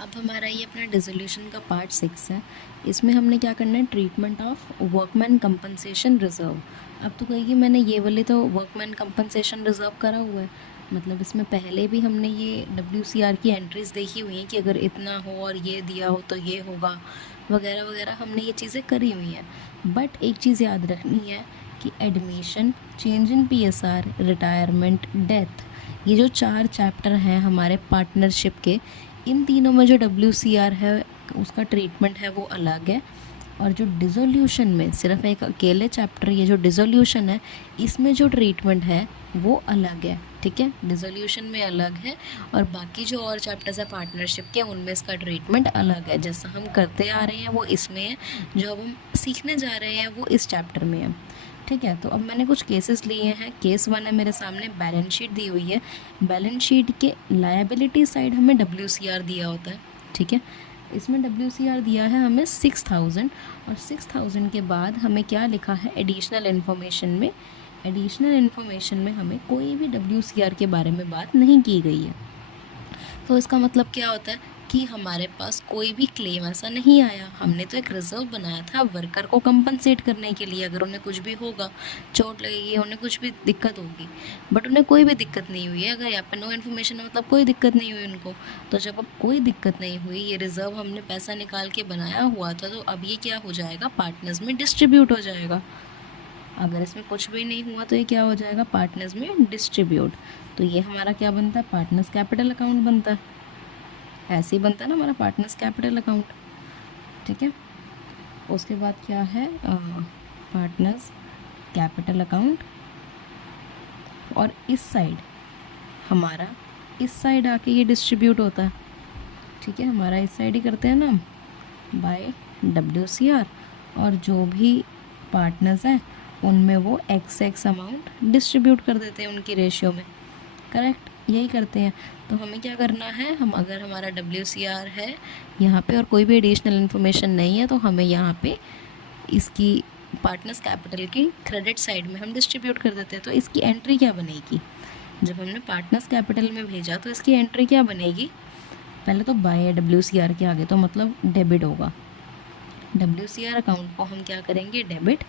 अब हमारा ये अपना डिसोल्यूशन का पार्ट 6 है। इसमें हमने क्या करना है, treatment of workman compensation reserve. अब तो कहेगी मैंने ये वाले तो वर्कमैन कंपनसेशन रिजर्व करा हुआ है, मतलब इसमें पहले भी हमने ये WCR की एंट्रीज देखी हुई हैं कि अगर इतना हो और ये दिया हो तो ये होगा वगैरह वगैरह, हमने ये चीज़ें करी हुई हैं। बट एक चीज़ याद रखनी है कि admission, change in PSR, retirement, death, ये जो 4 चैप्टर हैं हमारे पार्टनरशिप के, इन तीनों में जो WCR है उसका ट्रीटमेंट है वो अलग है। और जो डिसोल्यूशन में सिर्फ एक अकेले चैप्टर, ये जो डिसोल्यूशन है, इसमें जो ट्रीटमेंट है वो अलग है। ठीक है, डिसोल्यूशन में अलग है और बाकी जो और चैप्टर्स है पार्टनरशिप के, उनमें इसका ट्रीटमेंट अलग है। जैसा हम करते आ रहे हैं वो इसमें है, जो अब हम सीखने जा रहे हैं वो इस चैप्टर में है। ठीक है, तो अब मैंने कुछ केसेस लिए हैं। केस 1 है मेरे सामने, बैलेंस शीट दी हुई है। बैलेंस शीट के लायबिलिटी साइड हमें WCR दिया होता है। ठीक है, इसमें WCR दिया है हमें 6000 और 6000 के बाद हमें क्या लिखा है एडिशनल इन्फॉर्मेशन में। एडिशनल इन्फॉर्मेशन में हमें कोई भी WCR के बारे में बात नहीं की गई है। तो इसका मतलब क्या होता है कि हमारे पास कोई भी क्लेम ऐसा नहीं आया। हमने तो एक रिजर्व बनाया था वर्कर को कंपनसेट करने के लिए, अगर उन्हें कुछ भी होगा, चोट लगेगी, उन्हें कुछ भी दिक्कत होगी, बट उन्हें कोई भी दिक्कत नहीं हुई है। अगर यहाँ पर नो इन्फॉर्मेशन है मतलब कोई दिक्कत नहीं हुई उनको। तो जब अब कोई दिक्कत नहीं हुई, ये रिजर्व हमने पैसा निकाल के बनाया हुआ था, तो अब ये क्या हो जाएगा, पार्टनर्स में डिस्ट्रीब्यूट हो जाएगा। अगर इसमें कुछ भी नहीं हुआ तो ये क्या हो जाएगा, पार्टनर्स में डिस्ट्रीब्यूट। तो ये हमारा क्या बनता है, पार्टनर्स कैपिटल अकाउंट बनता है। ऐसे ही बनता है ना हमारा पार्टनर्स कैपिटल अकाउंट। ठीक है, उसके बाद क्या है, पार्टनर्स कैपिटल अकाउंट। और इस साइड हमारा, इस साइड आके ये डिस्ट्रीब्यूट होता है। ठीक है, हमारा इस साइड ही करते हैं ना बाय WCR, और जो भी पार्टनर्स हैं उनमें वो XX अमाउंट डिस्ट्रीब्यूट कर देते हैं उनकी रेशियो में। करेक्ट, यही करते हैं। तो हमें क्या करना है, हम अगर हमारा WCR है यहाँ पे और कोई भी एडिशनल इन्फॉर्मेशन नहीं है, तो हमें यहाँ पे इसकी पार्टनर्स कैपिटल की क्रेडिट साइड में हम डिस्ट्रीब्यूट कर देते हैं। तो इसकी एंट्री क्या बनेगी, जब हमने पार्टनर्स कैपिटल में भेजा तो इसकी एंट्री क्या बनेगी, पहले तो बाय है WCR के आगे, तो मतलब डेबिट होगा। WCR अकाउंट को हम क्या करेंगे, डेबिट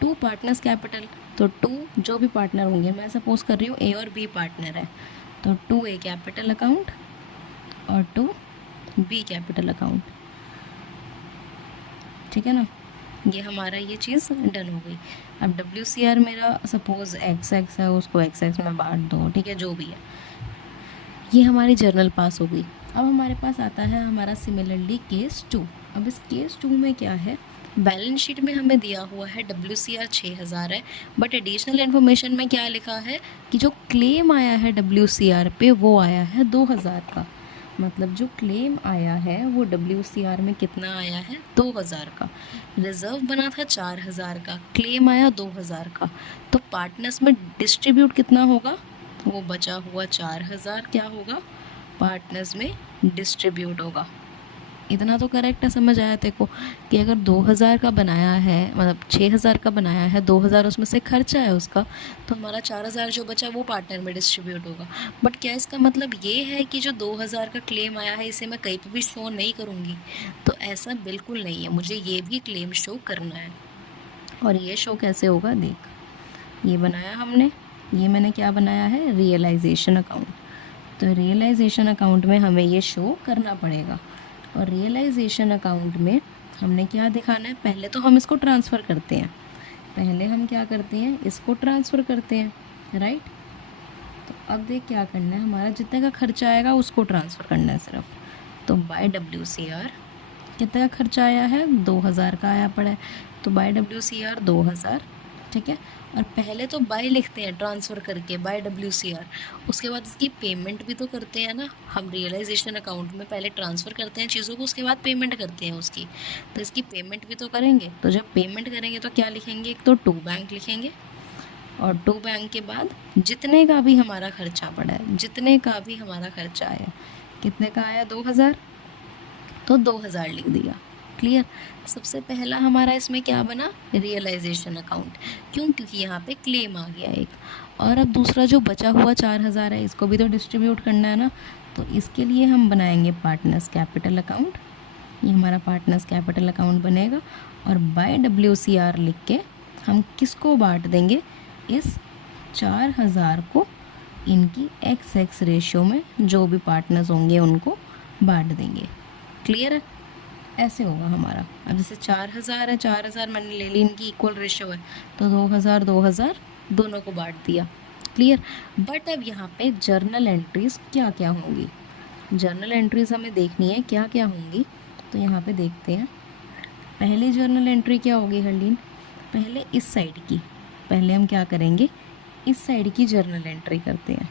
टू पार्टनर्स कैपिटल। तो टू जो भी पार्टनर होंगे, मैं सपोज कर रही हूँ A और B पार्टनर है, तो 2A कैपिटल अकाउंट और 2B कैपिटल अकाउंट। ठीक है ना, ये हमारा ये चीज़ डन हो गई। अब WCR मेरा सपोज XX है, उसको XX में बांट दो। ठीक है, जो भी है, ये हमारी जर्नल पास हो गई। अब हमारे पास आता है हमारा सिमिलरली केस 2। अब इस केस 2 में क्या है, बैलेंस शीट में हमें दिया हुआ है WCR 6000 है, बट एडिशनल इन्फॉर्मेशन में क्या लिखा है कि जो क्लेम आया है WCR पे वो आया है 2000 का। मतलब जो क्लेम आया है वो WCR में कितना आया है, 2000 का। रिजर्व बना था 4000 का, क्लेम आया 2000 का। तो पार्टनर्स में डिस्ट्रीब्यूट कितना होगा, वो बचा हुआ 4000 क्या होगा, पार्टनर्स में डिस्ट्रीब्यूट होगा। इतना तो करेक्ट है, समझ आया तेरे को कि अगर 2000 का बनाया है, मतलब 6000 का बनाया है, 2000 उसमें से खर्चा है उसका, तो हमारा 4000 जो बचा वो पार्टनर में डिस्ट्रीब्यूट होगा। बट क्या इसका मतलब ये है कि जो 2000 का क्लेम आया है इसे मैं कहीं पर भी शो नहीं करूँगी, तो ऐसा बिल्कुल नहीं है। मुझे ये भी क्लेम शो करना है। और ये शो कैसे होगा, देख, ये बनाया हमने, ये मैंने क्या बनाया है, रियलाइजेशन अकाउंट। तो रियलाइजेशन अकाउंट में हमें ये शो करना पड़ेगा। और रियलाइजेशन अकाउंट में हमने क्या दिखाना है, पहले तो हम इसको ट्रांसफ़र करते हैं। पहले हम क्या करते हैं, इसको ट्रांसफ़र करते हैं, राइट। तो अब देख क्या करना है, हमारा जितने का खर्चा आएगा उसको ट्रांसफ़र करना है सिर्फ। तो बाय WCR कितने का खर्चा आया है, 2000 का आया पड़ा है, तो बाय WCR 2000। ठीक है, और पहले तो बाय लिखते हैं ट्रांसफ़र करके बाय WCR, उसके बाद इसकी पेमेंट भी तो करते हैं ना। हम रियलाइजेशन अकाउंट में पहले ट्रांसफ़र करते हैं चीज़ों को, उसके बाद पेमेंट करते हैं उसकी, तो इसकी पेमेंट भी तो करेंगे। तो जब पेमेंट करेंगे तो क्या लिखेंगे, एक तो टू बैंक लिखेंगे, और टू बैंक के बाद जितने का भी हमारा खर्चा पड़ा है, जितने का भी हमारा खर्चा आया, कितने का आया, 2000, तो 2000 लिख दिया। क्लियर। सबसे पहला हमारा इसमें क्या बना, रियलाइजेशन अकाउंट, क्यों, क्योंकि यहाँ पे क्लेम आ गया एक। और अब दूसरा जो बचा हुआ 4,000 है, इसको भी तो डिस्ट्रीब्यूट करना है ना, तो इसके लिए हम बनाएंगे पार्टनर्स कैपिटल अकाउंट। ये हमारा पार्टनर्स कैपिटल अकाउंट बनेगा और बाय WCR लिख के हम किसको बांट देंगे, इस 4,000 को इनकी XX रेशियो में जो भी पार्टनर्स होंगे उनको बांट देंगे। क्लियर है, ऐसे होगा हमारा। अब जैसे 4,000 है, 4,000 मैंने ले ली, इनकी इक्वल रेशियो है, तो 2,000 2,000 दोनों को बांट दिया। क्लियर। बट अब यहाँ पे जर्नल एंट्रीज क्या क्या होंगी, जर्नल एंट्रीज हमें देखनी है क्या क्या होंगी, तो यहाँ पे देखते हैं। पहली जर्नल एंट्री क्या होगी हरलीन, पहले इस साइड की, पहले हम क्या करेंगे, इस साइड की जर्नल एंट्री करते हैं।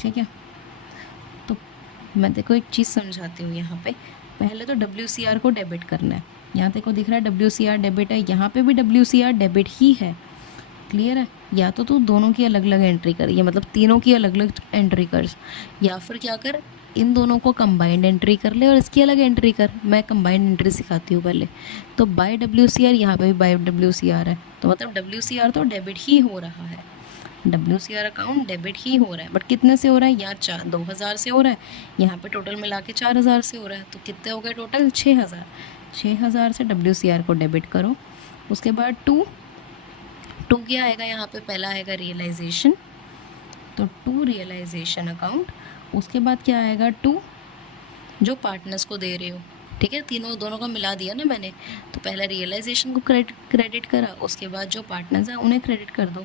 ठीक है, तो मैं देखो एक चीज़ समझाती हूँ यहाँ पे। पहले तो WCR को डेबिट करना है, यहाँ देखो दिख रहा है WCR डेबिट है, यहाँ पे भी WCR डेबिट ही है। क्लियर है, या तो तू दोनों की अलग अलग एंट्री कर, या मतलब तीनों की अलग अलग एंट्री कर, या फिर क्या कर, इन दोनों को कंबाइंड एंट्री कर ले और इसकी अलग एंट्री कर। मैं कंबाइंड एंट्री सिखाती हूँ पहले। तो बाय WCR, यहाँ पे भी बाय WCR है, तो मतलब WCR तो डेबिट ही हो रहा है, WCR अकाउंट डेबिट ही हो रहा है। बट कितने से हो रहा है, यहाँ 2,000 से हो रहा है, यहाँ पे टोटल मिला के 4,000 से हो रहा है, तो कितने हो गए टोटल, 6,000। 6,000 से WCR को डेबिट करो। उसके बाद टू क्या आएगा यहाँ पे, पहला आएगा रियलाइजेशन, तो टू रियलाइजेशन अकाउंट। उसके बाद क्या आएगा, टू जो पार्टनर्स को दे रहे हो। ठीक है, तीनों दोनों को मिला दिया ना मैंने, तो पहले रियलाइजेशन को क्रेडिट करा, उसके बाद जो पार्टनर्स हैं उन्हें क्रेडिट कर दो।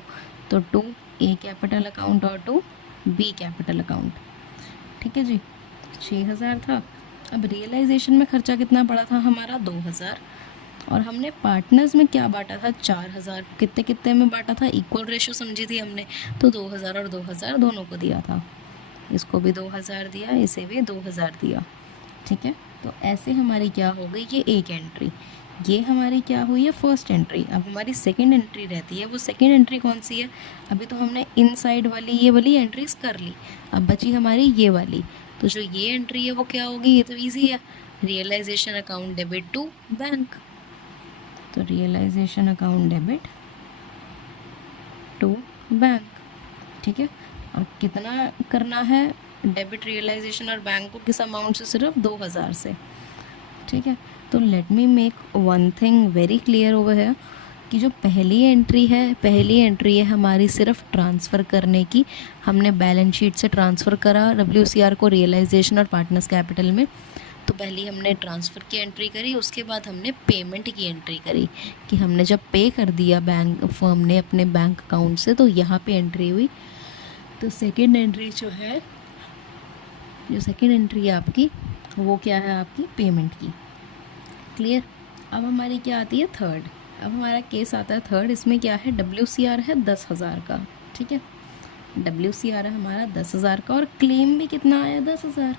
तो टू A कैपिटल अकाउंट और टू B कैपिटल अकाउंट। ठीक है जी, 6,000 था। अब रियलाइजेशन में खर्चा कितना पड़ा था हमारा, 2,000, और हमने पार्टनर्स में क्या बांटा था, 4,000। कितने कितने में बांटा था, इक्वल रेशो समझी थी हमने, तो 2,000 और 2,000 दोनों को दिया था। इसको भी 2,000 दिया, इसे भी 2,000 दिया। ठीक है, तो ऐसे हमारी क्या हो गई, ये एक एंट्री, ये हमारी क्या हुई है, फर्स्ट एंट्री। अब हमारी सेकंड एंट्री रहती है, वो सेकंड एंट्री कौन सी है, अभी तो हमने इनसाइड वाली ये वाली एंट्रीज कर ली, अब बची हमारी ये वाली। तो जो ये एंट्री है वो क्या होगी, ये तो ईजी है, realisation account debit to bank. तो realisation account debit to bank. ठीक है, और कितना करना है, डेबिट रियलाइजेशन और बैंक को किस अमाउंट से, सिर्फ 2,000 से। ठीक है, तो let me make one thing very clear over है कि जो पहली एंट्री है हमारी सिर्फ ट्रांसफ़र करने की। हमने बैलेंस शीट से ट्रांसफ़र करा WCR को रियलाइजेशन और पार्टनर्स कैपिटल में, तो पहले हमने ट्रांसफ़र की एंट्री करी, उसके बाद हमने पेमेंट की एंट्री करी कि हमने जब पे कर दिया बैंक फर्म ने अपने बैंक अकाउंट से, तो यहाँ पे एंट्री हुई। तो सेकेंड एंट्री जो है आपकी, वो क्या है, आपकी पेमेंट की। क्लियर। अब हमारी क्या आती है, थर्ड। अब हमारा केस आता है थर्ड, इसमें क्या है, WCR है 10,000 का। ठीक है, WCR है हमारा 10,000 का, और क्लेम भी कितना आया, 10,000।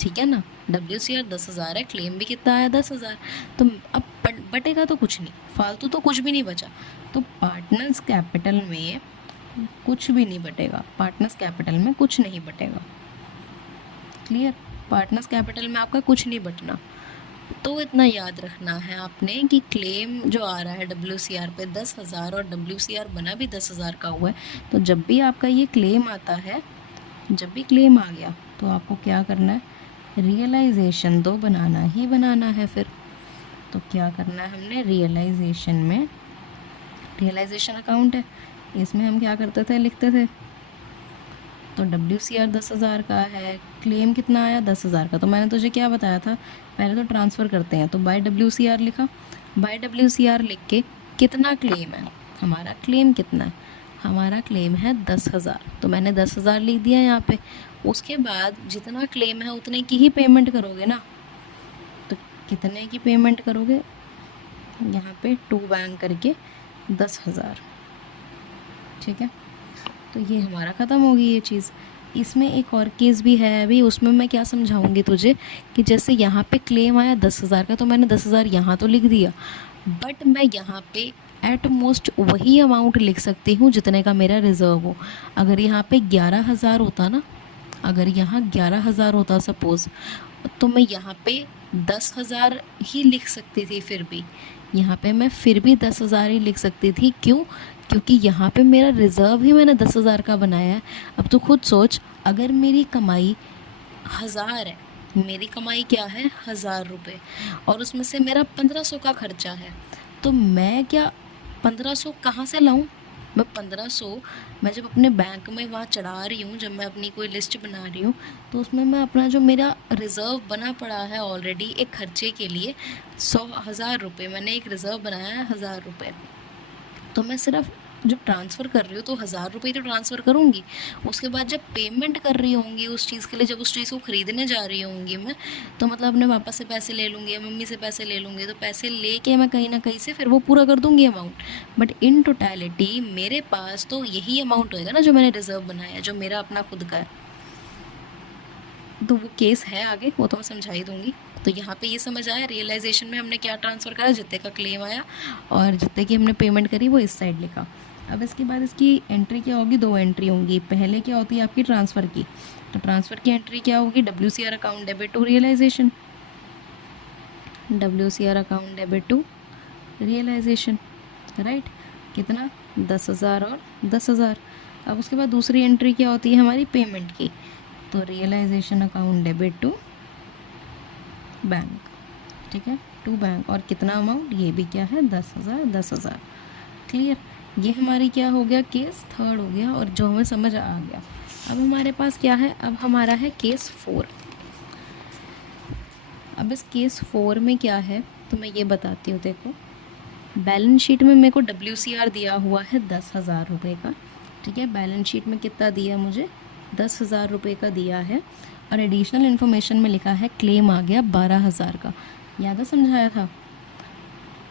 ठीक है ना, WCR 10,000 है, क्लेम भी कितना आया, 10,000। तो अब बटेगा तो कुछ नहीं, फालतू तो कुछ भी नहीं बचा, तो पार्टनर्स कैपिटल में कुछ भी नहीं बटेगा, पार्टनर्स कैपिटल में कुछ नहीं बटेगा। क्लियर, पार्टनर्स कैपिटल में आपका कुछ नहीं बटना। तो इतना याद रखना है आपने कि क्लेम जो आ रहा है WCR पे 10,000, और WCR बना भी 10,000 का हुआ है, तो जब भी आपका ये क्लेम आता है, जब भी क्लेम आ गया तो आपको क्या करना है, रियलाइजेशन तो बनाना ही बनाना है। फिर तो क्या करना है हमने, रियलाइजेशन में, रियलाइजेशन अकाउंट है, इसमें हम क्या करते थे, लिखते थे। तो WCR 10,000 का है, क्लेम कितना आया, 10,000 का। तो मैंने तुझे क्या बताया था, पहले तो ट्रांसफ़र करते हैं, तो बाय WCR लिखा, बाय WCR लिख के कितना क्लेम है, हमारा क्लेम कितना है, हमारा क्लेम है 10,000, तो मैंने 10,000 लिख दिया यहाँ पे। उसके बाद जितना क्लेम है उतने की ही पेमेंट करोगे ना, तो कितने की पेमेंट करोगे, यहाँ पे टू बैंक करके 10,000। ठीक है, तो ये हमारा ख़त्म होगी ये चीज़। इसमें एक और केस भी है अभी, उसमें मैं क्या समझाऊंगी तुझे कि जैसे यहाँ पे क्लेम आया 10,000 का, तो मैंने 10,000 यहाँ तो लिख दिया, बट मैं यहाँ पे एट मोस्ट वही अमाउंट लिख सकती हूँ जितने का मेरा रिज़र्व हो। अगर यहाँ पे 11,000 होता ना, अगर यहाँ 11,000 होता सपोज़, तो मैं यहाँ पे 10,000 ही लिख सकती थी, फिर भी यहाँ पे मैं फिर भी 10,000 ही लिख सकती थी। क्यों? क्योंकि यहाँ पे मेरा रिज़र्व ही मैंने 10,000 का बनाया है। अब तो खुद सोच, अगर मेरी कमाई 1,000 है, मेरी कमाई क्या है 1,000 रुपये, और उसमें से मेरा 1,500 का खर्चा है, तो मैं क्या 1,500 कहाँ से लाऊं? मैं 1,500 मैं जब अपने बैंक में वहाँ चढ़ा रही हूँ, जब मैं अपनी कोई लिस्ट बना रही हूँ, तो उसमें मैं अपना जो मेरा रिज़र्व बना पड़ा है ऑलरेडी एक खर्चे के लिए 1,000 रुपये मैंने एक रिज़र्व बनाया है 1,000 रुपये। तो मैं सिर्फ जब ट्रांसफ़र कर रही हूँ तो 1,000 रुपये तो ट्रांसफ़र करूँगी। उसके बाद जब पेमेंट कर रही होंगी उस चीज़ के लिए, जब उस चीज़ को ख़रीदने जा रही होंगी मैं, तो मतलब अपने पापा से पैसे ले लूँगी या मम्मी से पैसे ले लूँगी, तो पैसे लेके मैं कहीं ना कहीं से फिर वो पूरा कर दूँगी अमाउंट। बट इन टोटलिटी मेरे पास तो यही अमाउंट होएगा ना जो मैंने रिज़र्व बनाया है, जो मेरा अपना खुद का है। तो वो केस है आगे, वो तो मैं समझा ही दूँगी। तो यहाँ पे ये समझ आया रियलाइजेशन में हमने क्या ट्रांसफ़र करा, जितने का क्लेम आया और जितने की हमने पेमेंट करी वो इस साइड लिखा। अब इसके बाद इसकी एंट्री क्या होगी, 2 एंट्री होंगी। पहले क्या होती है आपकी ट्रांसफ़र की, तो ट्रांसफ़र की एंट्री क्या होगी, WCR account debit to realisation, WCR account debit to realisation, right. कितना, 10,000 और 10,000। अब उसके बाद दूसरी एंट्री क्या होती है हमारी पेमेंट की, तो realisation account debit to bank, ठीक है, टू बैंक। और कितना अमाउंट, ये भी क्या है 10,000 10,000। क्लियर, ये हमारी क्या हो गया, केस 3 हो गया, और जो हमें समझ आ गया। अब हमारे पास क्या है, अब हमारा है केस 4। अब इस केस 4 में क्या है तो मैं ये बताती हूँ। देखो, बैलेंस शीट में मेरे को WCR दिया हुआ है 10,000 रुपये का, ठीक है। बैलेंस शीट में कितना दिया मुझे, 10,000 रुपये का दिया है, और एडिशनल इन्फॉर्मेशन में लिखा है क्लेम आ गया 12,000 का। याद है, समझाया था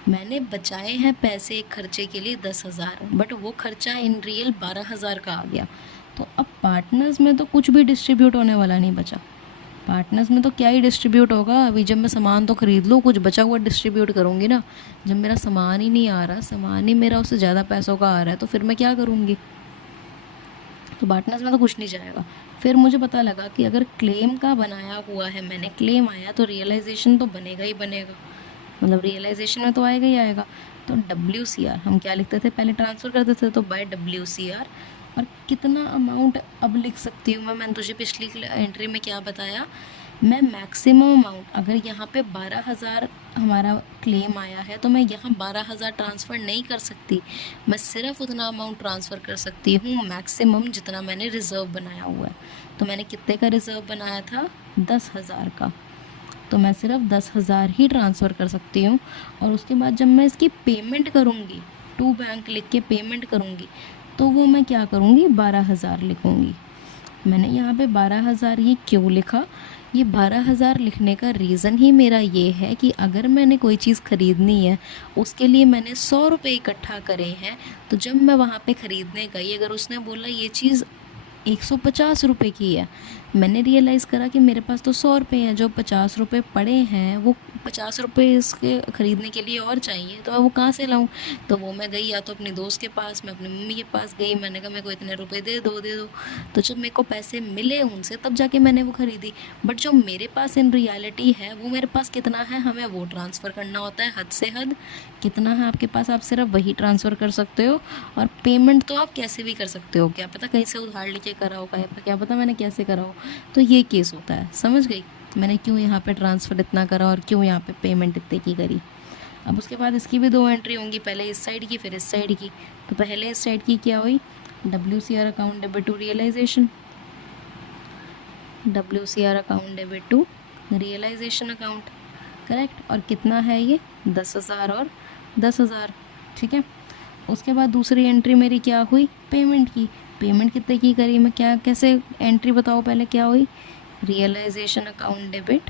मैंने, बचाए हैं पैसे एक खर्चे के लिए 10,000, बट वो खर्चा इन रियल 12,000 का आ गया। तो अब पार्टनर्स में तो कुछ भी डिस्ट्रीब्यूट होने वाला नहीं बचा। पार्टनर्स में तो क्या ही डिस्ट्रीब्यूट होगा, अभी जब मैं सामान तो ख़रीद लूँ, कुछ बचा हुआ डिस्ट्रीब्यूट करूँगी ना। जब मेरा सामान ही नहीं आ रहा, सामान ही मेरा उससे ज़्यादा पैसों का आ रहा है, तो फिर मैं क्या करूँगी। तो पार्टनर्स में तो कुछ नहीं जाएगा। फिर मुझे पता लगा कि अगर क्लेम का बनाया हुआ है मैंने, क्लेम आया तो रियलाइजेशन तो बनेगा ही बनेगा, मतलब रियलाइजेशन में तो आएगा ही आएगा। तो WCR हम क्या लिखते थे, पहले ट्रांसफ़र करते थे तो बाय WCR। और कितना अमाउंट अब लिख सकती हूँ मैंने तुझे पिछली एंट्री में क्या बताया, मैं मैक्सिमम अमाउंट, अगर यहाँ पे 12,000 हमारा क्लेम आया है तो मैं यहाँ 12,000 ट्रांसफ़र नहीं कर सकती, मैं सिर्फ उतना अमाउंट ट्रांसफ़र कर सकती हूँ मैक्सिमम जितना मैंने रिज़र्व बनाया हुआ है। तो मैंने कितने का रिज़र्व बनाया था, 10,000 का, तो मैं सिर्फ 10,000 ही ट्रांसफ़र कर सकती हूँ। और उसके बाद जब मैं इसकी पेमेंट करूँगी, टू बैंक लिख के पेमेंट करूँगी, तो वो मैं क्या करूँगी, 12,000 लिखूँगी। मैंने यहाँ पे 12,000 ही क्यों लिखा, ये 12,000 लिखने का रीज़न ही मेरा ये है कि अगर मैंने कोई चीज़ ख़रीदनी है, उसके लिए मैंने 100 रुपये इकट्ठा करे हैं, तो जब मैं वहाँ पे ख़रीदने गई, अगर उसने बोला ये चीज़ 150 रुपये की है, मैंने रियलाइज़ करा कि मेरे पास तो 100 रुपये हैं, जो 50 रुपये पड़े हैं वो 50 रुपये इसके ख़रीदने के लिए और चाहिए, तो मैं वो कहाँ से लाऊं। तो वो मैं गई या तो अपने दोस्त के पास, मैं अपनी मम्मी के पास गई, मैंने कहा मेरे को इतने रुपए दे दो दे दो। तो जब मेरे को पैसे मिले उनसे तब जाके मैंने वो ख़रीदी। बट जो मेरे पास इन रियलिटी है वो मेरे पास कितना है, हमें वो ट्रांसफ़र करना होता है, हद से हद कितना है आपके पास, आप सिर्फ वही ट्रांसफ़र कर सकते हो। और पेमेंट तो आप कैसे भी कर सकते हो, क्या पता कहीं से उधार लेके करा हो, क्या पता मैंने कैसे करा हो। तो ये केस होता है, समझ गई मैंने क्यों यहाँ पे ट्रांसफ़र इतना करा और क्यों यहाँ पे पेमेंट इतने की करी। अब उसके बाद इसकी भी 2 एंट्री होंगी, पहले इस साइड की फिर इस साइड की। तो पहले इस साइड की क्या हुई, WCR account debit to realisation, WCR account debit to realisation account, correct. और कितना है ये, 10,000 और 10,000, ठीक है। उसके बाद दूसरी एंट्री मेरी क्या हुई, पेमेंट की। पेमेंट कितने की करी मैं, क्या कैसे एंट्री बताओ पहले, क्या हुई, realisation account debit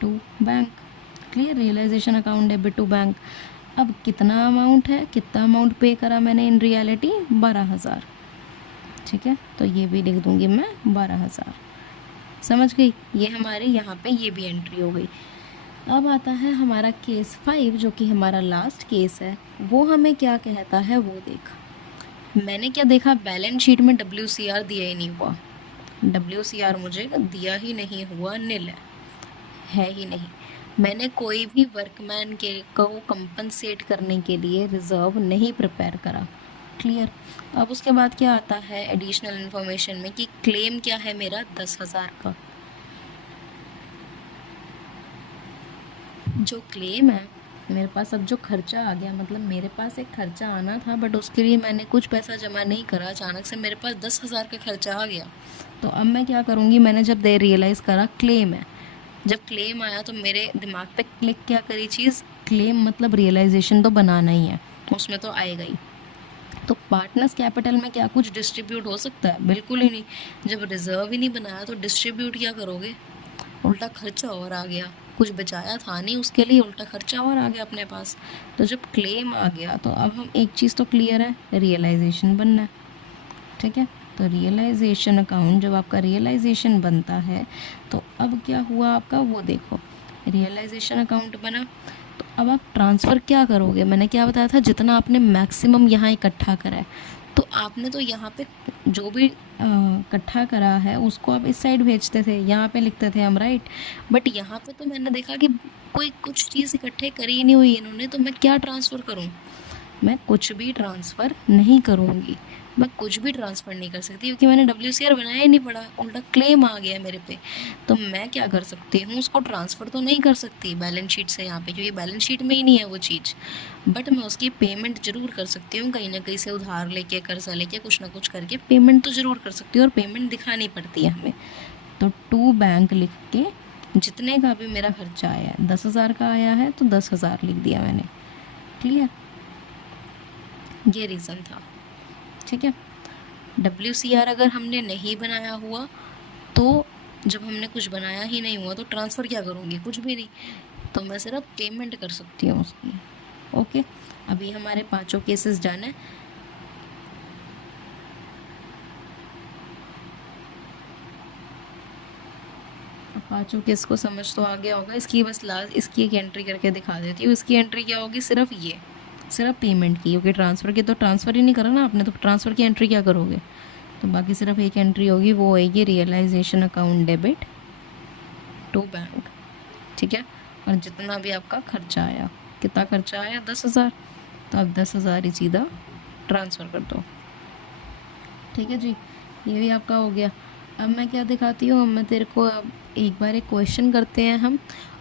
to bank, clear, realisation account debit to bank. अब कितना अमाउंट है, कितना अमाउंट पे करा मैंने इन रियलिटी, 12,000, ठीक है। तो ये भी लिख दूंगी मैं 12,000, समझ गई। ये हमारे यहाँ पे ये भी एंट्री हो गई। अब आता है हमारा केस 5 जो कि हमारा लास्ट केस है। वो हमें क्या कहता है वो देख। मैंने क्या देखा, बैलेंस शीट में WCR दिया ही नहीं हुआ, WCR मुझे दिया ही नहीं हुआ, नील है ही नहीं। मैंने कोई भी वर्कमैन के को कंपनसेट करने के लिए रिजर्व नहीं प्रिपेयर करा। क्लियर। अब उसके बाद क्या आता है एडिशनल इन्फॉर्मेशन में कि क्लेम क्या है मेरा 10,000 का। जो क्लेम है मेरे पास, अब जो खर्चा आ गया, मतलब मेरे पास एक खर्चा आना था बट उसके लिए मैंने कुछ पैसा जमा नहीं करा, अचानक से मेरे पास 10,000 का खर्चा आ गया। तो अब मैं क्या करूँगी, मैंने जब रियलाइज़ करा क्लेम है, जब क्लेम आया तो मेरे दिमाग पे क्लिक क्या करी चीज़, क्लेम मतलब रियलाइजेशन तो बनाना ही है, उसमें तो आएगा ही। तो पार्टनर्स कैपिटल में क्या कुछ डिस्ट्रीब्यूट हो सकता है? बिल्कुल ही नहीं। जब रिजर्व ही नहीं बनाया तो डिस्ट्रीब्यूट क्या करोगे, उल्टा खर्चा और आ गया, कुछ बचाया था नहीं उसके लिए, उल्टा खर्चा और आ गया अपने पास। तो जब क्लेम आ गया तो अब हम एक चीज़ तो क्लियर है, रियलाइजेशन बनना है। ठीक है, तो रियलाइजेशन अकाउंट, जब आपका रियलाइजेशन बनता है तो अब क्या हुआ आपका, वो देखो रियलाइजेशन अकाउंट बना। तो अब आप ट्रांसफ़र क्या करोगे, मैंने क्या बताया था, जितना आपने मैक्सिमम यहाँ इकट्ठा करा है, तो आपने तो यहाँ पे जो भी इकट्ठा करा है उसको आप इस साइड भेजते थे, यहाँ पे लिखते थे हम, राइट। बट यहाँ पे तो मैंने देखा कि कोई कुछ चीज़ इकट्ठे करी ही नहीं हुई इन्होंने, तो मैं क्या ट्रांसफ़र करूँ, मैं कुछ भी ट्रांसफ़र नहीं करूँगी, मैं कुछ भी ट्रांसफ़र नहीं कर सकती क्योंकि मैंने WCR बनाया ही नहीं पड़ा, उल्टा क्लेम आ गया मेरे पे। तो मैं क्या कर सकती हूँ, उसको ट्रांसफ़र तो नहीं कर सकती बैलेंस शीट से यहाँ पे, क्योंकि बैलेंस शीट में ही नहीं है वो चीज़, बट मैं उसकी पेमेंट ज़रूर कर सकती हूँ, कहीं ना कहीं से उधार लेके, कर्जा लेके, कुछ ना कुछ करके पेमेंट तो ज़रूर कर सकती हूँ, और पेमेंट दिखानी पड़ती है हमें। तो टू बैंक लिख के जितने का भी मेरा खर्चा आया है, 10,000 का आया है तो 10,000 लिख दिया मैंने। क्लियर, ये रीज़न था। ठीक है, WCR अगर हमने नहीं बनाया हुआ तो, जब हमने कुछ बनाया ही नहीं हुआ तो ट्रांसफ़र क्या करूँगी, कुछ भी नहीं, तो मैं सिर्फ पेमेंट कर सकती हूँ उसकी। ओके, अभी हमारे पांचों केसेस डन है। पांचों केस को समझ तो आ गया होगा, इसकी बस लास्ट इसकी एक एंट्री करके दिखा देती हूँ। इसकी एंट्री क्या होगी, सिर्फ ये, सिर्फ पेमेंट की, क्योंकि ट्रांसफ़र की तो ट्रांसफ़र ही नहीं करा ना आपने, तो ट्रांसफ़र की एंट्री क्या करोगे, तो बाकी सिर्फ एक एंट्री होगी, वो होगी realisation account debit to bank. ठीक है, और जितना भी आपका खर्चा आया, कितना खर्चा आया 10,000, तो आप 10,000 ही सीधा ट्रांसफ़र कर दो। ठीक है जी, ये भी आपका हो गया। अब मैं क्या दिखाती हूँ, मैं तेरे को अब एक बार एक क्वेश्चन करते हैं हम,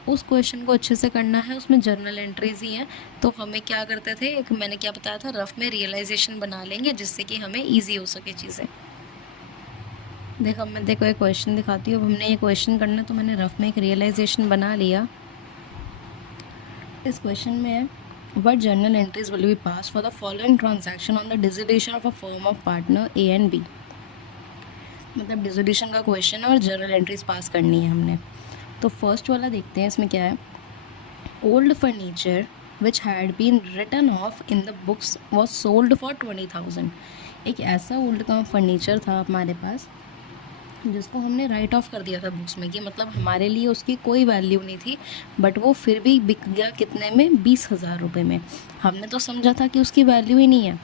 उस क्वेश्चन को अच्छे से करना है, उसमें जर्नल एंट्रीज ही हैं। तो हमें क्या करते थे, एक मैंने क्या बताया था, रफ में रियलाइजेशन बना लेंगे जिससे कि हमें ईजी हो सके चीज़ें। देखो अब मैं देखो एक क्वेश्चन दिखाती हूँ, अब हमने ये क्वेश्चन करना है, तो मैंने रफ में एक रियलाइजेशन बना लिया। इस क्वेश्चन में है, what journal entries will be passed for the following transaction on the dissolution of a firm of partner A and B। मतलब डिसोल्यूशन का क्वेश्चन है और जर्नल एंट्रीज पास करनी है हमने। तो फर्स्ट वाला देखते हैं, इसमें क्या है, old furniture which had been written off in the books was sold for 20,000। एक ऐसा ओल्ड का फर्नीचर था हमारे पास जिसको हमने राइट ऑफ कर दिया था बुक्स में, कि मतलब हमारे लिए उसकी कोई वैल्यू नहीं थी, बट वो फिर भी बिक गया कितने में, 20,000 रुपये में। हमने तो समझा था कि उसकी वैल्यू ही नहीं है,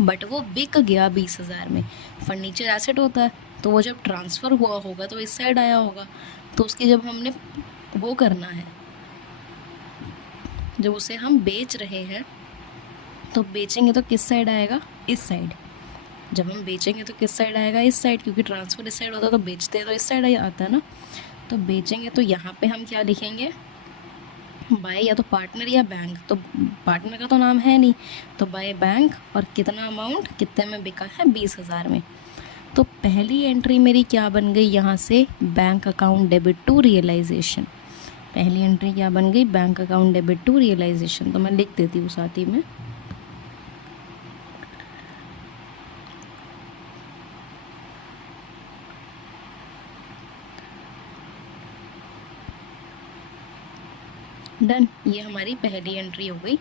बट वो बिक गया 20,000 में। फर्नीचर एसेट होता है, तो वो जब ट्रांसफ़र हुआ होगा तो इस साइड आया होगा, तो उसकी जब हमने वो करना है, जब उसे हम बेच रहे हैं तो बेचेंगे तो किस साइड आएगा, इस साइड। जब हम बेचेंगे तो किस साइड आएगा, इस साइड, क्योंकि ट्रांसफ़र इस साइड होता है, तो बेचते हैं तो इस साइड आता है ना। तो बेचेंगे तो यहाँ पे हम क्या लिखेंगे, बाय या तो पार्टनर या बैंक, तो पार्टनर का तो नाम है नहीं, तो बाय बैंक, और कितना अमाउंट, कितने में बिका है, 20,000 में। तो पहली एंट्री मेरी क्या बन गई यहाँ से, bank account debit to realisation. पहली एंट्री क्या बन गई, bank account debit to realisation. तो मैं लिख देती हूँ साथ ही में, डन। ये हमारी पहली एंट्री हो गई,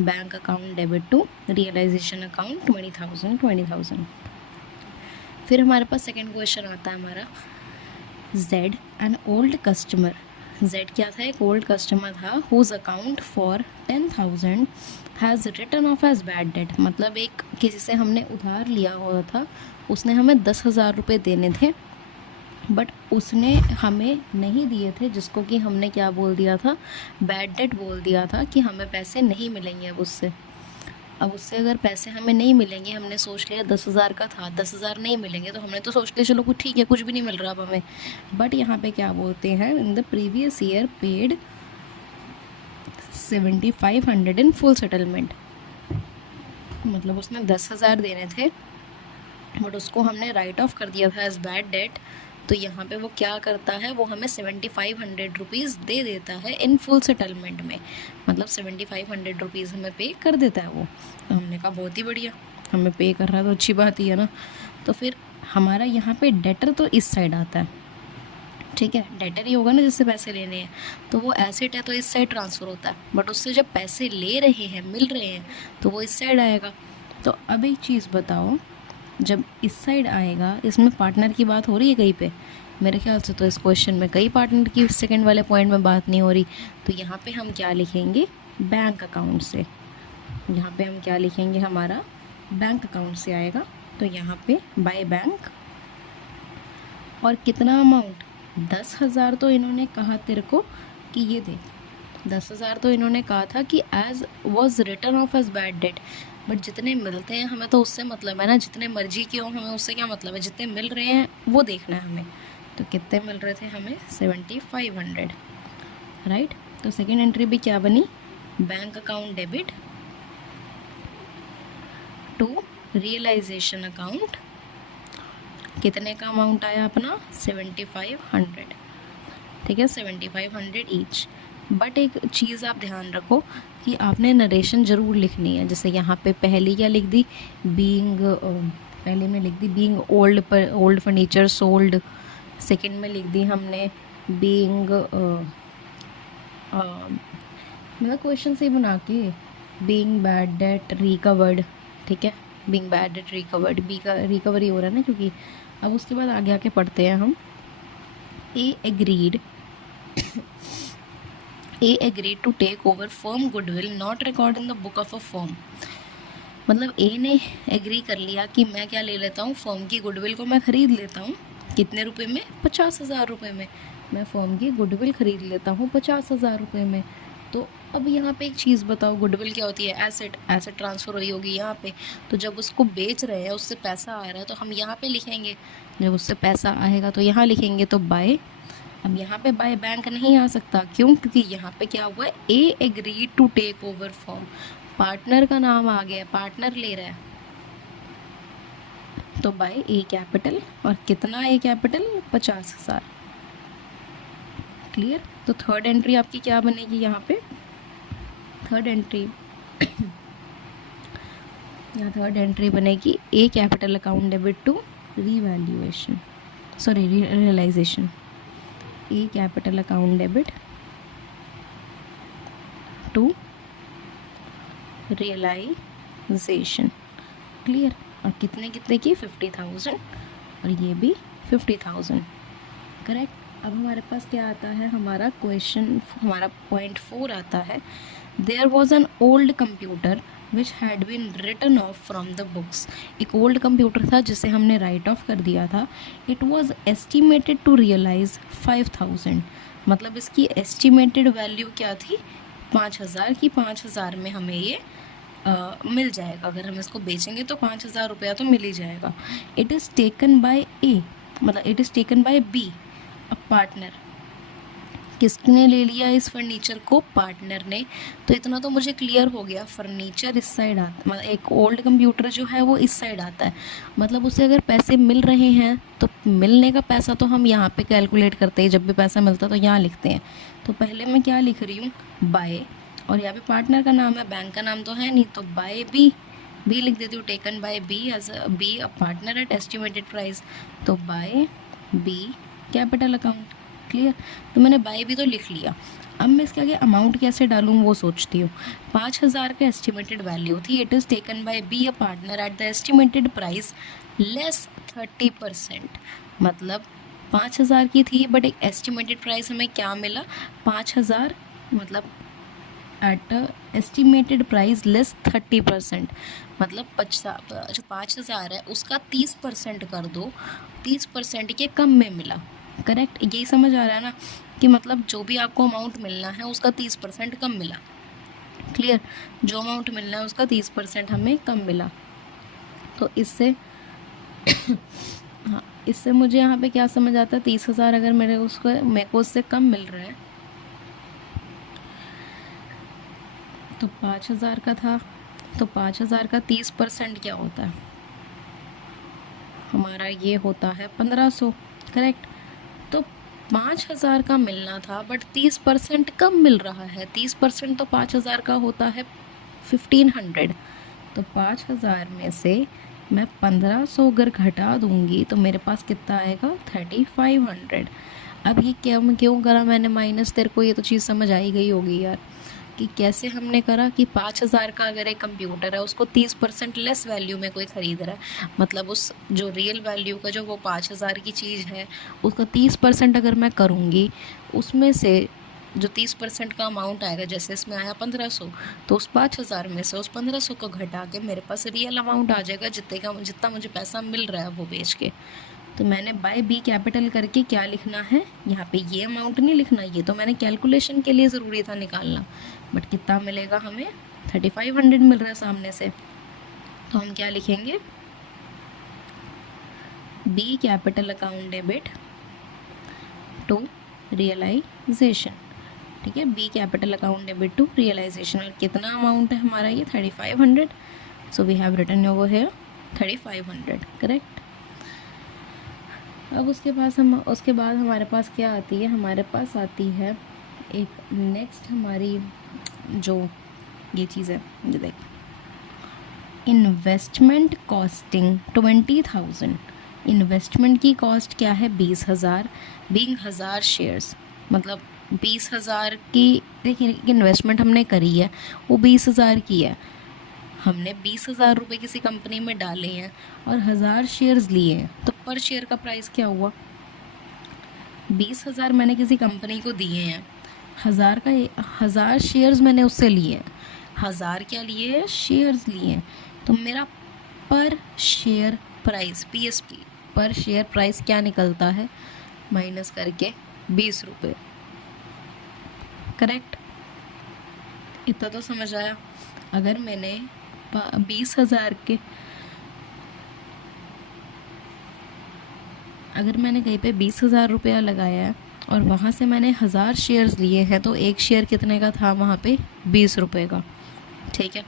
bank account debit to realisation account 20,000। फिर हमारे पास सेकंड क्वेश्चन आता है हमारा, Z an old customer. Z क्या था, एक ओल्ड कस्टमर था, whose account for 10,000 has written off as bad debt. मतलब एक किसी से हमने उधार लिया हुआ था, उसने हमें 10,000 रुपये देने थे, बट उसने हमें नहीं दिए थे, जिसको कि हमने क्या बोल दिया था, बैड डेट बोल दिया था कि हमें पैसे नहीं मिलेंगे अब उससे अगर पैसे हमें नहीं मिलेंगे, हमने सोच लिया 10,000 का था, 10,000 नहीं मिलेंगे तो हमने तो सोच लिया चलो कुछ ठीक है, कुछ भी नहीं मिल रहा अब हमें। बट यहाँ पे क्या बोलते हैं, in the previous year paid 7,500 in full settlement, मतलब उसने 10,000 देने थे बट उसको हमने राइट ऑफ कर दिया था एज बैड डेट। तो यहाँ पे वो क्या करता है, वो हमें 7,500 रुपीज़ दे देता है इन फुल सेटलमेंट में, मतलब 7,500 रुपीज़ हमें पे कर देता है वो। तो हमने कहा बहुत ही बढ़िया, हमें पे कर रहा है तो अच्छी बात ही है ना। तो फिर हमारा यहाँ पे डेटर तो इस साइड आता है, ठीक है, डेटर ही होगा ना जिससे पैसे लेने हैं, तो वो एसेट है तो इस साइड ट्रांसफ़र होता है, बट उससे जब पैसे ले रहे हैं, मिल रहे हैं, तो वो इस साइड आएगा। तो अब एक चीज़ बताओ, जब इस साइड आएगा, इसमें पार्टनर की बात हो रही है कहीं पे? मेरे ख्याल से तो इस क्वेश्चन में कई पार्टनर की सेकंड वाले पॉइंट में बात नहीं हो रही। तो यहाँ पे हम क्या लिखेंगे, बैंक अकाउंट से, यहाँ पे हम क्या लिखेंगे, हमारा बैंक अकाउंट से आएगा। तो यहाँ पे बाय बैंक, और कितना अमाउंट, 10,000 तो इन्होंने कहा तेरे को कि ये दे, 10,000 तो इन्होंने कहा था कि as was return off as bad debt, but जितने मिलते हैं हमें तो उससे मतलब है ना, जितने मर्जी के हों हमें उससे क्या मतलब है, जितने मिल रहे हैं वो देखना है हमें। तो कितने मिल रहे थे हमें, 7,500, राइट। तो सेकेंड एंट्री भी क्या बनी, bank account debit to realisation account, कितने का अमाउंट आया अपना, 7,500, ठीक है, 7,500 ईच। बट एक चीज़ आप ध्यान रखो कि आपने नरेशन ज़रूर लिखनी है। जैसे यहाँ पे पहली क्या लिख दी, पहले में लिख दी being old furniture sold, second में लिख दी हमने बीइंग, मतलब क्वेश्चन से बना के, बीइंग बैड डेट रिकवर्ड, ठीक है, being bad debt recovered, B का रिकवरी हो रहा है ना क्योंकि। अब उसके बाद आगे आके पढ़ते हैं हम, A agreed to take over firm goodwill not record in the book of a firm, मतलब ए ने एग्री कर लिया कि मैं क्या ले लेता हूँ, फर्म की गुडविल को मैं ख़रीद लेता हूँ, कितने रुपए में, 50,000 रुपये में, मैं फर्म की गुडविल ख़रीद लेता हूँ 50,000 रुपये में। तो अब यहाँ पे एक चीज़ बताओ, गुडविल क्या होती है, एसेट ट्रांसफ़र हुई होगी यहाँ पे। तो जब उसको बेच रहे हैं, उससे पैसा आ रहा है, तो हम यहाँ पे लिखेंगे, जब उससे पैसा आएगा तो यहाँ लिखेंगे। तो बाय, अब यहाँ पे बाय बैंक नहीं आ सकता, क्यों, क्योंकि यहाँ पे क्या हुआ है, A agreed to take over firm, partner का नाम आ गया, पार्टनर ले रहा है, तो बाय ए कैपिटल, और कितना ए कैपिटल, 50,000, क्लियर। तो थर्ड एंट्री आपकी क्या बनेगी यहाँ पे, थर्ड एंट्री यहाँ थर्ड एंट्री बनेगी, A capital account debit to revaluation, sorry realisation, A capital account debit to realisation, clear. और कितने कितने की, 50,000, और ये भी 50,000, करेक्ट। अब हमारे पास क्या आता है, हमारा क्वेश्चन, हमारा पॉइंट 4 आता है, there was an old computer which had been written off from the books, एक ओल्ड कंप्यूटर था जिसे हमने राइट ऑफ कर दिया था, it was estimated to realise 5,000, मतलब इसकी एस्टिमेटेड वैल्यू क्या थी, 5,000 की, 5,000 में हमें ये मिल जाएगा, अगर हम इसको बेचेंगे तो 5,000 रुपया तो मिल ही जाएगा। It is taken by A, मतलब it is taken by B, अब पार्टनर, किसने ले लिया इस फर्नीचर को, पार्टनर ने। तो इतना तो मुझे क्लियर हो गया, फर्नीचर इस साइड आता, मतलब एक ओल्ड कंप्यूटर जो है वो इस साइड आता है, मतलब उसे अगर पैसे मिल रहे हैं तो मिलने का पैसा तो हम यहाँ पे कैलकुलेट करते हैं, जब भी पैसा मिलता है तो यहाँ लिखते हैं। तो पहले मैं क्या लिख रही हूँ, बाय, और यहाँ पे पार्टनर का नाम है, बैंक का नाम तो है नहीं, तो बाय बी लिख देती हूँ, taken by B as B a partner at estimated price, तो by B capital account, clear. तो मैंने बाय भी तो लिख लिया, अब मैं इसके आगे अमाउंट कैसे डालूँ वो सोचती हूँ। 5,000 का एस्टिमेटेड वैल्यू थी, it is taken by B a partner at the estimated price less 30%, मतलब 5,000 की थी बट एक एस्टिमेटेड प्राइस हमें क्या मिला, 5,000, मतलब एट एस्टिमेटेड प्राइस लेस 30%, मतलब जो 5,000 है उसका 30% कर दो, 30% के कम में मिला, करेक्ट, यही समझ आ रहा है ना कि मतलब जो भी आपको अमाउंट मिलना है उसका 30% कम मिला। क्लियर, जो अमाउंट मिलना है उसका 30% हमें कम मिला। तो इससे हाँ, इससे मुझे यहाँ पे क्या समझ आता है, 30,000 अगर मेरे को उससे कम मिल रहा है तो 5,000 का था, तो 5,000 का 30% क्या होता है हमारा, ये होता है 1,500। करेक्ट, तो 5,000 का मिलना था बट 30% कम मिल रहा है। 30% तो 5,000 का होता है 1,500। तो 5,000 में से मैं 1,500 अगर घटा दूंगी तो मेरे पास कितना आएगा, 3,500। अब ये क्यों करा मैंने माइनस, तेरे को ये तो चीज़ समझ आई गई होगी यार कि कैसे हमने करा कि 5,000 का अगर एक कंप्यूटर है उसको 30% लेस वैल्यू में कोई ख़रीद रहा है, मतलब उस जो रियल वैल्यू का जो वो 5,000 की चीज़ है उसका 30% अगर मैं करूँगी, उसमें से जो 30% का अमाउंट आएगा, जैसे इसमें आया 1,500, तो उस 5,000 में से उस 1,500 को घटा के मेरे पास रियल अमाउंट आ जाएगा जितना मुझे पैसा मिल रहा है वो बेच के। तो मैंने बाय बी कैपिटल करके क्या लिखना है यहाँ पे, ये अमाउंट नहीं लिखना, ये तो मैंने कैलकुलेशन के लिए ज़रूरी था निकालना, बट कितना मिलेगा हमें, 3,500 मिल रहा है सामने से। तो हम क्या लिखेंगे, B capital account debit to realisation. ठीक है, B capital account debit to realisation. और कितना अमाउंट है हमारा, ये 3,500। So we have written over here 3,500। Correct. अब उसके बाद हमारे पास क्या आती है, हमारे पास आती है एक नेक्स्ट हमारी जो ये चीज़ है, ये देख, इन्वेस्टमेंट कॉस्टिंग 20,000। इन्वेस्टमेंट की कॉस्ट क्या है, 20,000, बीइंग 1,000 शेयर्स, मतलब 20,000 की, देखिए इन्वेस्टमेंट हमने करी है वो 20,000 की है, हमने 20,000 रुपये किसी कंपनी में डाले हैं और 1,000 शेयर्स लिए हैं, तो पर शेयर का प्राइस क्या हुआ, 20,000 मैंने किसी कंपनी को दिए हैं, 1,000 शेयर्स मैंने उससे लिए हैं, 1,000 क्या लिए हैं, शेयर्स लिए हैं, तो मेरा पर शेयर प्राइस PSP, पर शेयर प्राइस क्या निकलता है, माइनस करके 20 रुपये। करेक्ट, इतना तो समझ आया। अगर मैंने 20,000 के, अगर मैंने कहीं पे 20,000 रुपया लगाया है और वहाँ से मैंने 1,000 शेयर्स लिए हैं, तो एक शेयर कितने का था वहाँ पे, 20 रुपये का। ठीक है,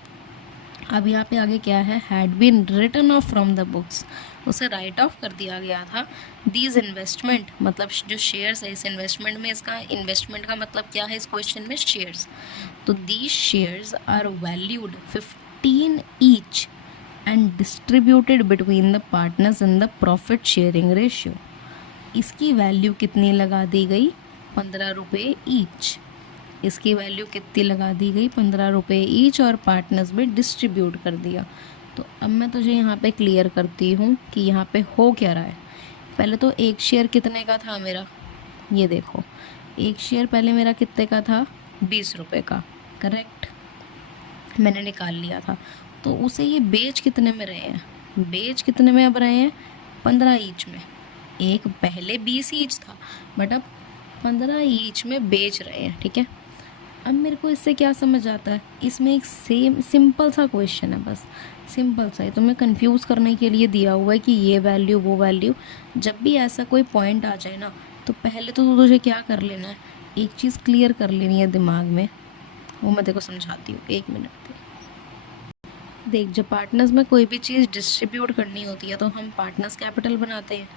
अब यहाँ पे आगे क्या है, had been written off from the books, उसे राइट ऑफ कर दिया गया था। दीज इन्वेस्टमेंट, मतलब जो शेयर्स है इस इन्वेस्टमेंट में, इसका इन्वेस्टमेंट का मतलब क्या है इस क्वेश्चन में, शेयर्स। तो these shares are valued 15 each and distributed between the partners in the profit sharing ratio. इसकी वैल्यू कितनी लगा दी गई, 15 रुपये ईच। इसकी वैल्यू कितनी लगा दी गई, 15 रुपये ईच, और पार्टनर्स में डिस्ट्रीब्यूट कर दिया। तो अब मैं तुझे यहाँ पे क्लियर करती हूँ कि यहाँ पे हो क्या रहा है। पहले तो एक शेयर कितने का था मेरा, ये देखो, एक शेयर पहले मेरा कितने का था, 20 रुपये का। करेक्ट, मैंने निकाल लिया था। तो उसे ये बेच कितने में रहे हैं, बेच कितने में अब रहे हैं, 15 ईच में। एक पहले 20 ईच था बट अब 15 ईच में बेच रहे हैं। ठीक है, अब मेरे को इससे क्या समझ आता है, इसमें एक सिंपल सा क्वेश्चन है, बस सिंपल सा है, तो मैं कंफ्यूज करने के लिए दिया हुआ है कि ये वैल्यू वो वैल्यू। जब भी ऐसा कोई पॉइंट आ जाए ना, तो पहले तो तुझे क्या कर लेना है, एक चीज़ क्लियर कर लेनी है दिमाग में, वो मैं तेरे को समझाती हूँ, 1 मिनट पे। देख, जब पार्टनर्स में कोई भी चीज़ डिस्ट्रीब्यूट करनी होती है तो हम पार्टनर्स कैपिटल बनाते हैं।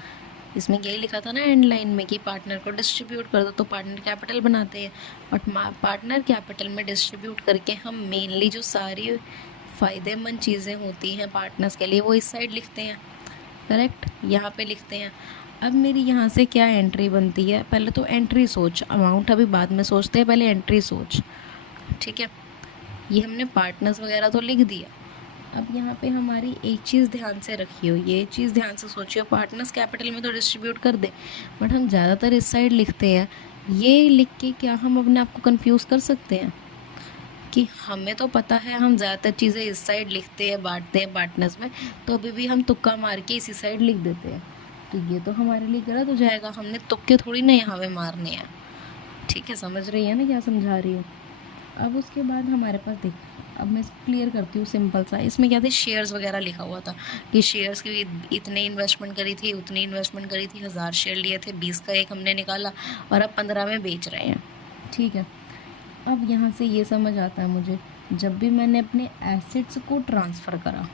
इसमें यही लिखा था ना एंड लाइन में कि पार्टनर को डिस्ट्रीब्यूट कर दो, तो पार्टनर कैपिटल बनाते हैं। बट पार्टनर कैपिटल में डिस्ट्रीब्यूट करके हम मेनली जो सारी फ़ायदेमंद चीज़ें होती हैं पार्टनर्स के लिए वो इस साइड लिखते हैं। करेक्ट, यहाँ पे लिखते हैं। अब मेरी यहाँ से क्या एंट्री बनती है, पहले तो एंट्री सोच, अमाउंट अभी बाद में सोचते हैं, पहले एंट्री सोच। ठीक है, ये हमने पार्टनर्स वगैरह तो लिख दिया। अब यहाँ पे हमारी एक चीज़ ध्यान से रखियो, ये चीज़ ध्यान से सोचियो, पार्टनर्स कैपिटल में तो डिस्ट्रीब्यूट कर दे, बट हम ज़्यादातर इस साइड लिखते हैं। ये लिख के क्या हम अपने आप को कंफ्यूज कर सकते हैं कि हमें तो पता है हम ज़्यादातर चीज़ें इस साइड लिखते हैं, बांटते हैं पार्टनर्स में, तो अभी भी हम तुक्का मार के इसी साइड लिख देते हैं। तो ये तो हमारे लिए गलत हो जाएगा, हमने तुक्के थोड़ी ना यहाँ पे मारने हैं। ठीक है, समझ रही है ना क्या समझा रही हूँ। अब उसके बाद हमारे पास देख, अब मैं इसको क्लियर करती हूँ सिंपल सा। इसमें क्या थे, शेयर्स वगैरह लिखा हुआ था कि शेयर्स की इतने इन्वेस्टमेंट करी थी, उतनी इन्वेस्टमेंट करी थी, 1000 शेयर लिए थे, 20 का एक हमने निकाला और अब 15 में बेच रहे हैं। ठीक है, अब यहाँ से ये समझ आता है मुझे, जब भी मैंने अपने एसेट्स को ट्रांसफ़र करा,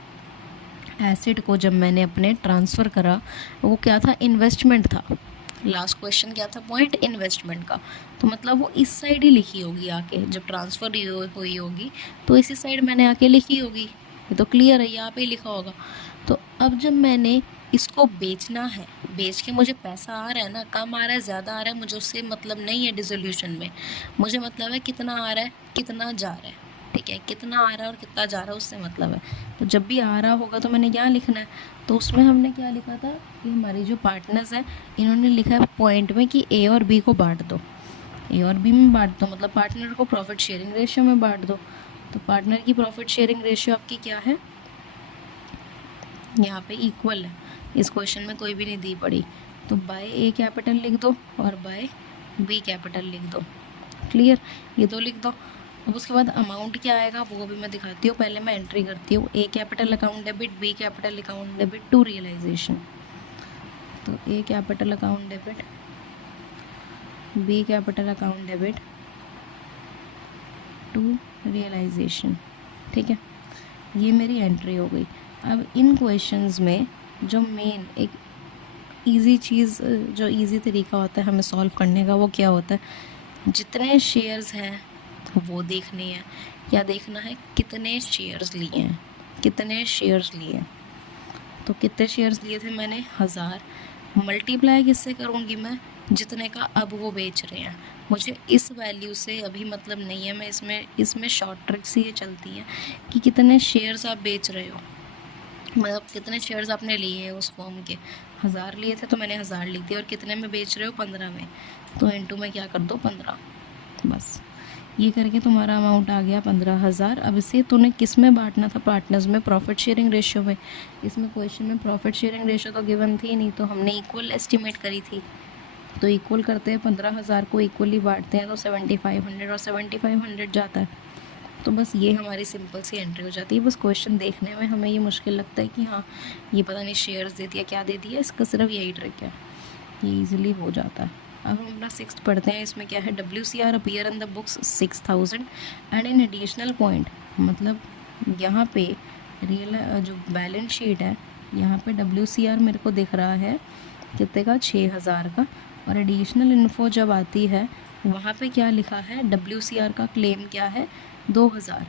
एसेट को जब मैंने अपने ट्रांसफ़र करा, वो क्या था, इन्वेस्टमेंट था। लास्ट क्वेश्चन क्या था, पॉइंट इन्वेस्टमेंट का। तो मतलब वो इस साइड ही लिखी होगी आके, जब ट्रांसफ़र हुई होगी तो इसी साइड मैंने आके लिखी होगी। ये तो क्लियर है, यहाँ पे ही लिखा होगा। तो अब जब मैंने इसको बेचना है, बेच के मुझे पैसा आ रहा है ना, कम आ रहा है ज़्यादा आ रहा है, मुझे उससे मतलब नहीं है डिसोल्यूशन में। मुझे मतलब है कितना आ रहा है कितना जा रहा है। ठीक है, कितना आ रहा है और कितना जा रहा है उससे मतलब है। तो जब भी आ रहा होगा तो मैंने क्या लिखना है, तो उसमें हमने क्या लिखा था कि हमारी जो पार्टनर्स हैं इन्होंने लिखा है पॉइंट में कि ए और बी को बांट दो, ए और बी में बांट दो, मतलब पार्टनर को प्रॉफिट शेयरिंग रेशियो में बांट दो। तो पार्टनर की प्रॉफिट शेयरिंग रेशियो आपकी क्या है, यहाँ पे इक्वल है, इस क्वेश्चन में कोई भी नहीं दी पड़ी। तो बाय ए कैपिटल लिख दो और बाय बी कैपिटल लिख दो। क्लियर, ये दो लिख दो। अब उसके बाद अमाउंट क्या आएगा वो भी मैं दिखाती हूँ, पहले मैं एंट्री करती हूँ। A capital account debit, B capital account debit to realisation. तो A capital account debit, B capital account debit to realisation. ठीक है, ये मेरी एंट्री हो गई। अब इन क्वेश्चंस में जो मेन एक इजी चीज़, जो इजी तरीका होता है हमें सॉल्व करने का, वो क्या होता है, जितने शेयर्स हैं वो देखने हैं। क्या देखना है, कितने शेयर्स लिए हैं, कितने शेयर्स लिए हैं। तो कितने शेयर्स लिए थे मैंने, 1000। मल्टीप्लाई किससे करूँगी मैं, जितने का अब वो बेच रहे हैं। मुझे इस वैल्यू से अभी मतलब नहीं है, मैं इसमें शॉर्ट ट्रिक से ये चलती है कि कितने शेयर्स आप बेच रहे हो, मतलब कितने शेयर्स आपने लिए हैं उस फॉर्म के। 1000 लिए थे तो मैंने 1000 ली थी, और कितने में बेच रहे हो, 15 में। तो इनटू में क्या कर दो, 15। बस ये करके तुम्हारा अमाउंट आ गया 15,000। अब इसे तूने किस में बांटना था, पार्टनर्स में, प्रॉफिट शेयरिंग रेशियो में। इसमें क्वेश्चन में प्रॉफिट शेयरिंग रेशियो तो गिवन थी नहीं, तो हमने इक्वल एस्टिमेट करी थी। तो इक्वल करते हैं, 15,000 को इक्वली बांटते हैं तो 7500 और 7500 जाता है। तो बस ये हमारी सिंपल सी एंट्री हो जाती है। बस क्वेश्चन देखने में हमें ये मुश्किल लगता है कि हाँ ये पता नहीं शेयर्स दे दिया क्या दे दिया, इसका सिर्फ यही ट्रिक है, ये ईजिली हो जाता है। अब हम अपना 6th पढ़ते हैं। इसमें क्या है, WCR appear in the books 6000 and in additional point. मतलब यहाँ पे रियल जो बैलेंस शीट है, यहाँ पे WCR मेरे को दिख रहा है कितने का, 6000 का। और एडिशनल इन्फो जब आती है वहाँ पे क्या लिखा है, WCR का क्लेम क्या है, 2000।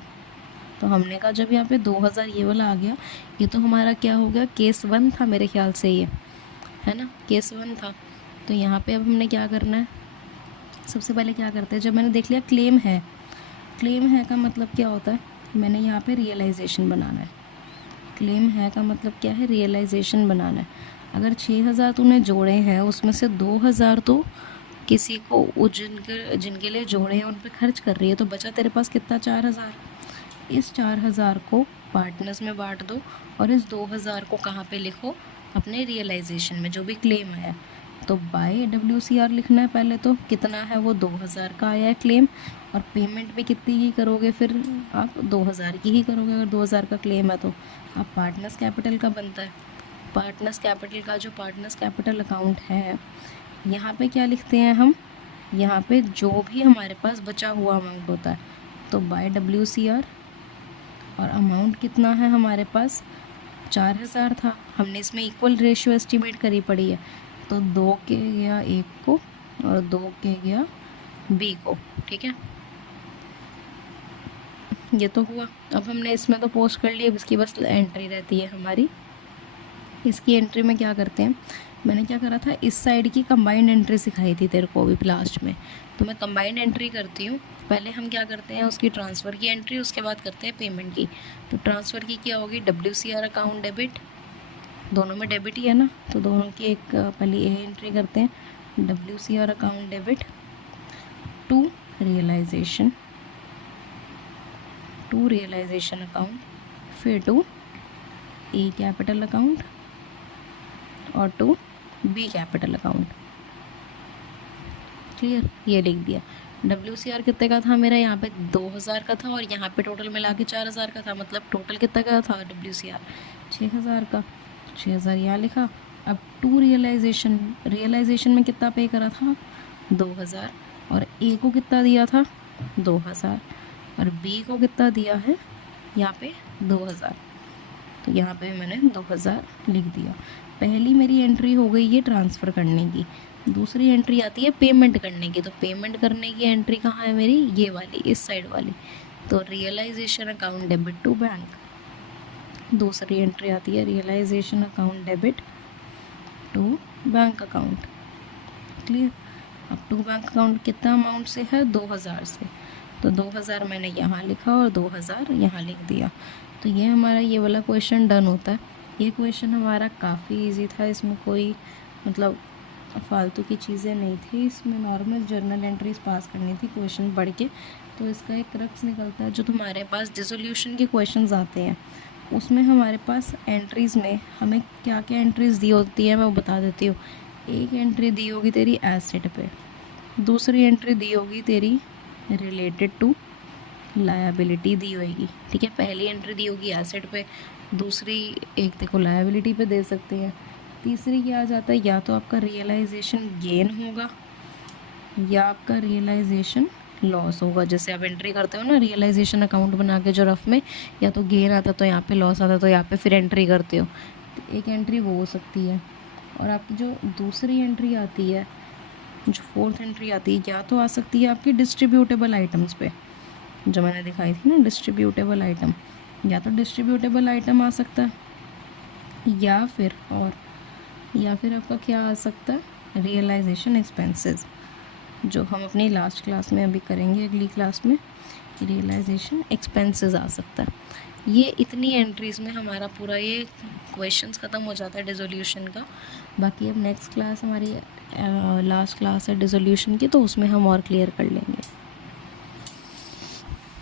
तो हमने कहा जब यहाँ पे 2000 ये वाला आ गया, ये तो हमारा क्या हो गया, केस 1 था मेरे ख्याल से, ये है ना, केस 1 था। तो यहाँ पे अब हमने क्या करना है, सबसे पहले क्या करते हैं, जब मैंने देख लिया क्लेम है, क्लेम है का मतलब क्या होता है, मैंने यहाँ पे रियलाइजेशन बनाना है। क्लेम है का मतलब क्या है, रियलाइजेशन बनाना है। अगर 6000 तूने जोड़े हैं उसमें से 2000 तो किसी को जिनके लिए जोड़े हैं उन पे खर्च कर रही है, तो बचा तेरे पास कितना, 4000। इस 4000 को पार्टनर्स में बांट दो और इस 2000 को कहाँ पे लिखो, अपने रियलाइजेशन में जो भी क्लेम है। तो बाय WCR लिखना है पहले, तो कितना है वो, 2000 का आया है क्लेम। और पेमेंट भी कितनी की करोगे फिर आप, 2000 की ही करोगे अगर 2000 का क्लेम है तो। अब पार्टनर्स कैपिटल का बनता है, पार्टनर्स कैपिटल का जो पार्टनर्स कैपिटल अकाउंट है, यहाँ पे क्या लिखते हैं हम, यहाँ पे जो भी हमारे पास बचा हुआ अमाउंट होता है, तो बाय WCR। और अमाउंट कितना है हमारे पास, 4000 था, हमने इसमें इक्वल रेशियो एस्टिमेट करी पड़ी है, तो 2 के गया 1 को और 2 के गया B को। ठीक है, ये तो हुआ। अब हमने इसमें तो पोस्ट कर लिया, अब इसकी बस एंट्री रहती है हमारी। इसकी एंट्री में क्या करते हैं, मैंने क्या करा था, इस साइड की कंबाइंड एंट्री सिखाई थी तेरे को अभी लास्ट में, तो मैं कंबाइंड एंट्री करती हूँ। पहले हम क्या करते हैं, उसकी ट्रांसफ़र की एंट्री, उसके बाद करते हैं पेमेंट की। तो ट्रांसफ़र की क्या होगी, WCR अकाउंट डेबिट, दोनों में डेबिट ही है ना, तो दोनों की एक पहले ए एंट्री करते हैं, WCR account debit to realisation, to realisation account, फिर टू ए कैपिटल अकाउंट और to B capital account. Clear, ये लिख दिया। WCR कितने का था मेरा, यहाँ पे 2000 का था और यहाँ पे टोटल मिला के 4000 का था, मतलब टोटल कितना का था WCR 6000 का। 6000 यहाँ लिखा। अब टू रियलाइजेशन, रियलाइजेशन में कितना पे करा था 2000, और ए को कितना दिया था 2000, और बी को कितना दिया है यहाँ पे 2000, तो यहाँ पे मैंने 2000 लिख दिया। पहली मेरी एंट्री हो गई ये ट्रांसफ़र करने की। दूसरी एंट्री आती है पेमेंट करने की, तो पेमेंट करने की एंट्री कहाँ है मेरी, ये वाली, इस साइड वाली, तो realisation account debit to bank. दूसरी एंट्री आती है realisation account debit to bank account. Clear. अब टू बैंक अकाउंट कितना अमाउंट से है 2000 से, तो 2000 मैंने यहाँ लिखा और 2000 यहाँ लिख दिया। तो ये हमारा ये वाला क्वेश्चन डन होता है। ये क्वेश्चन हमारा काफ़ी इजी था, इसमें कोई मतलब फालतू की चीज़ें नहीं थी, इसमें नॉर्मल जर्नल एंट्रीज पास करनी थी क्वेश्चन पढ़ के। तो इसका एक क्रक्स निकलता है, जो तुम्हारे पास डिसोल्यूशन के क्वेश्चंस आते हैं उसमें हमारे पास एंट्रीज़ में हमें क्या क्या एंट्रीज़ दी होती है मैं वो बता देती हूँ। एक एंट्री दी होगी तेरी एसेट पे, दूसरी एंट्री दी होगी तेरी रिलेटेड टू लायबिलिटी दी होगी। ठीक है, पहली एंट्री दी होगी एसेट पे, दूसरी एक देखो लायबिलिटी पे दे सकते हैं, तीसरी क्या आ जाता है, या तो आपका रियलाइजेशन गेन होगा या आपका रियलाइजेशन लॉस होगा। जैसे आप एंट्री करते हो ना रियलाइजेशन अकाउंट बना के जो रफ में, या तो गेन आता तो यहाँ पे लॉस आता तो यहाँ पे फिर एंट्री करते हो, तो एक एंट्री वो हो सकती है। और आपकी जो दूसरी एंट्री आती है, जो फोर्थ एंट्री आती है, या तो आ सकती है आपकी डिस्ट्रीब्यूटेबल आइटम्स पे, जो मैंने दिखाई थी ना डिस्ट्रीब्यूटेबल आइटम, या तो डिस्ट्रीब्यूटेबल आइटम आ सकता है, या फिर आपका क्या आ सकता है रियलाइजेशन एक्सपेंसेस, जो हम अपनी लास्ट क्लास में अभी करेंगे, अगली क्लास में रियलाइजेशन एक्सपेंसेस आ सकता है। ये इतनी एंट्रीज़ में हमारा पूरा ये क्वेश्चंस ख़त्म हो जाता है डिसोल्यूशन का। बाकी अब नेक्स्ट क्लास हमारी लास्ट क्लास है डिसोल्यूशन की, तो उसमें हम और क्लियर कर लेंगे।